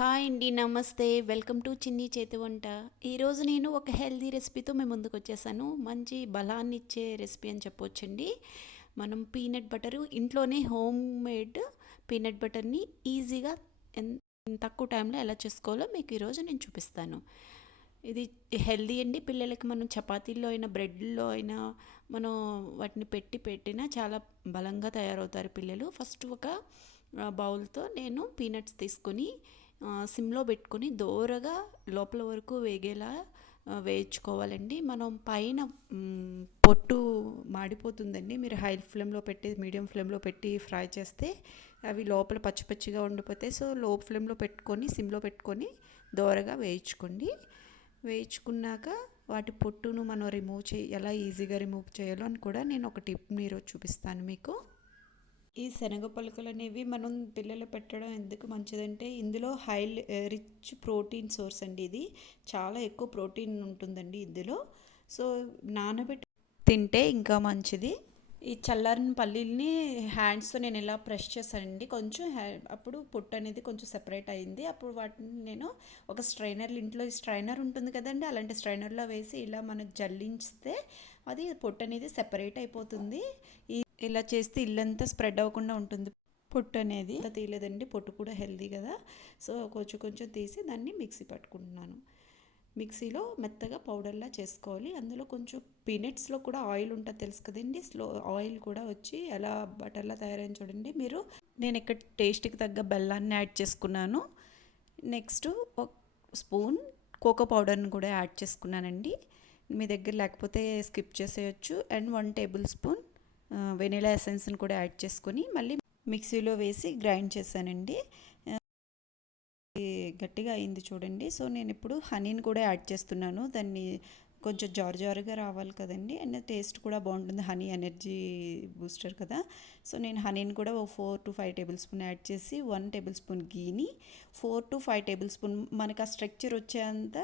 Hi అండి, నమస్తే. Welcome to చిన్ని చేతి వంట. ఈరోజు నేను ఒక హెల్దీ రెసిపీతో మీ ముందుకు వచ్చేసాను. మంచి బలాన్ని ఇచ్చే రెసిపీ అని చెప్పొచ్చండి. మనం పీనట్ బటరు ఇంట్లోనే హోమ్ మేడ్ పీనట్ బటర్ని ఈజీగా తక్కువ టైంలో ఎలా చేసుకోవాలో మీకు ఈరోజు నేను చూపిస్తాను. ఇది హెల్దీ అండి. పిల్లలకి మనం చపాతీల్లో అయినా బ్రెడ్లో అయినా మనం వాటిని పెట్టినా చాలా బలంగా తయారవుతారు పిల్లలు. ఫస్ట్ ఒక బౌల్తో నేను పీనట్స్ తీసుకొని సిమ్లో పెట్టుకొని దోరగా లోపల వరకు వేగేలా వేయించుకోవాలండి. మనం పైన పొట్టు మాడిపోతుందండి. మీరు హై ఫ్లేమ్లో పెట్టి మీడియం ఫ్లేమ్లో పెట్టి ఫ్రై చేస్తే అవి లోపల పచ్చి పచ్చిగా ఉండిపోతాయి. సో లో ఫ్లేమ్లో పెట్టుకొని సిమ్లో పెట్టుకొని దోరగా వేయించుకోండి. వేయించుకున్నాక వాటి పొట్టును మనం ఎలా ఈజీగా రిమూవ్ చేయాలో అని కూడా నేను ఒక టిప్ ఈరోజు చూపిస్తాను మీకు. ఈ శనగ పలుకులు అనేవి మనం పిల్లలు పెట్టడం ఎందుకు మంచిదంటే ఇందులో రిచ్ ప్రోటీన్ సోర్స్ అండి. ఇది చాలా ఎక్కువ ప్రోటీన్ ఉంటుందండి ఇందులో. సో నానబెట్టి తింటే ఇంకా మంచిది. ఈ చల్లారిన పల్లీల్ని హ్యాండ్స్తో నేను ఇలా ప్రెస్ చేశానండి. కొంచెం అప్పుడు పొట్టు అనేది కొంచెం సెపరేట్ అయింది. అప్పుడు వాటిని నేను ఒక ఇంట్లో స్ట్రైనర్ ఉంటుంది కదండి, అలాంటి స్ట్రైనర్లో వేసి ఇలా మనకు జల్లించితే అది పొట్టు అనేది సెపరేట్ అయిపోతుంది. ఇలా చేస్తే ఇల్లంతా స్ప్రెడ్ అవ్వకుండా ఉంటుంది. పొట్టు అనేది తీయలేదండి, పొట్టు కూడా హెల్దీ కదా. సో కొంచెం కొంచెం తీసి దాన్ని మిక్సీ పట్టుకుంటున్నాను. మిక్సీలో మెత్తగా పౌడర్లా చేసుకోవాలి. అందులో కొంచెం పీనట్స్లో కూడా ఆయిల్ ఉంటుంది తెలుసు కదండి. ఆయిల్ కూడా వచ్చి ఎలా బటర్లా తయారైన చూడండి మీరు. నేను ఇక్కడ టేస్ట్కి తగ్గ బెల్లాన్ని యాడ్ చేసుకున్నాను. నెక్స్ట్ ఒక స్పూన్ కోకో పౌడర్ని కూడా యాడ్ చేసుకున్నానండి. మీ దగ్గర లేకపోతే స్కిప్ చేసేయచ్చు. అండ్ 1 టేబుల్ స్పూన్ వెనిలా ఎసెన్స్ని కూడా యాడ్ చేసుకొని మళ్ళీ మిక్సీలో వేసి గ్రైండ్ చేశానండి. గట్టిగా అయింది చూడండి. సో నేను ఇప్పుడు హనీని కూడా యాడ్ చేస్తున్నాను. దాన్ని కొంచెం జారుగా రావాలి కదండి, అండ్ టేస్ట్ కూడా బాగుంటుంది. హనీ ఎనర్జీ బూస్టర్ కదా. సో నేను హనీని కూడా 4 to 5 టేబుల్ స్పూన్ యాడ్ చేసి 1 టేబుల్ స్పూన్ గీని 4 to 5 టేబుల్ స్పూన్ మనకు ఆ స్ట్రక్చర్ వచ్చేంత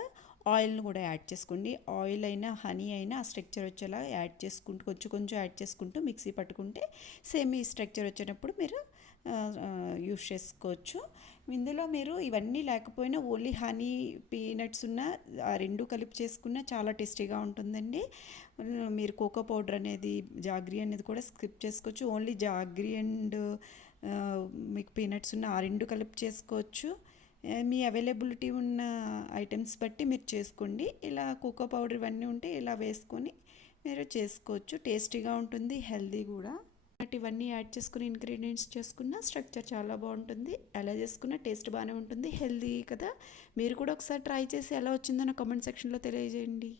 ఆయిల్ని కూడా యాడ్ చేసుకోండి. ఆయిల్ అయినా హనీ అయినా ఆ స్ట్రక్చర్ వచ్చేలా యాడ్ చేసుకుంటూ కొంచెం యాడ్ చేసుకుంటూ మిక్సీ పట్టుకుంటే సేమ్ ఈ స్ట్రక్చర్ వచ్చేటప్పుడు మీరు యూస్ చేసుకోవచ్చు. ఇందులో మీరు ఇవన్నీ లేకపోయినా ఓన్లీ హనీ పీనట్స్ ఉన్న ఆ రెండు కలిపి చేసుకున్న చాలా టేస్టీగా ఉంటుందండి. మీరు కోకో పౌడర్ అనేది జాగ్రీ అనేది కూడా స్కిప్ చేసుకోవచ్చు. ఓన్లీ జాగ్రీ అండ్ మీకు పీనట్స్ ఉన్న ఆ రెండు కలిపి చేసుకోవచ్చు. మీ అవైలబిలిటీ ఉన్న ఐటమ్స్ బట్టి మీరు చేసుకోండి. ఇలా కోకో పౌడర్ ఇవన్నీ ఉంటే ఇలా వేసుకొని మీరు చేసుకోవచ్చు. టేస్టీగా ఉంటుంది, హెల్దీ కూడా. ఇవన్నీ యాడ్ చేసుకుని ఇంగ్రీడియంట్స్ చేసుకున్న స్ట్రక్చర్ చాలా బాగుంటుంది. ఎలా చేసుకున్న టేస్ట్ బాగానే ఉంటుంది, హెల్దీ కదా. మీరు కూడా ఒకసారి ట్రై చేసి ఎలా వచ్చిందో నా కామెంట్ సెక్షన్లో తెలియజేయండి.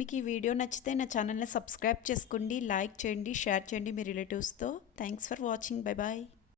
మీకు ఈ వీడియో నచ్చితే నా ఛానల్ని సబ్స్క్రైబ్ చేసుకోండి, లైక్ చేయండి, షేర్ చేయండి మీ రిలేటివ్స్తో. Thanks for watching. Bye bye.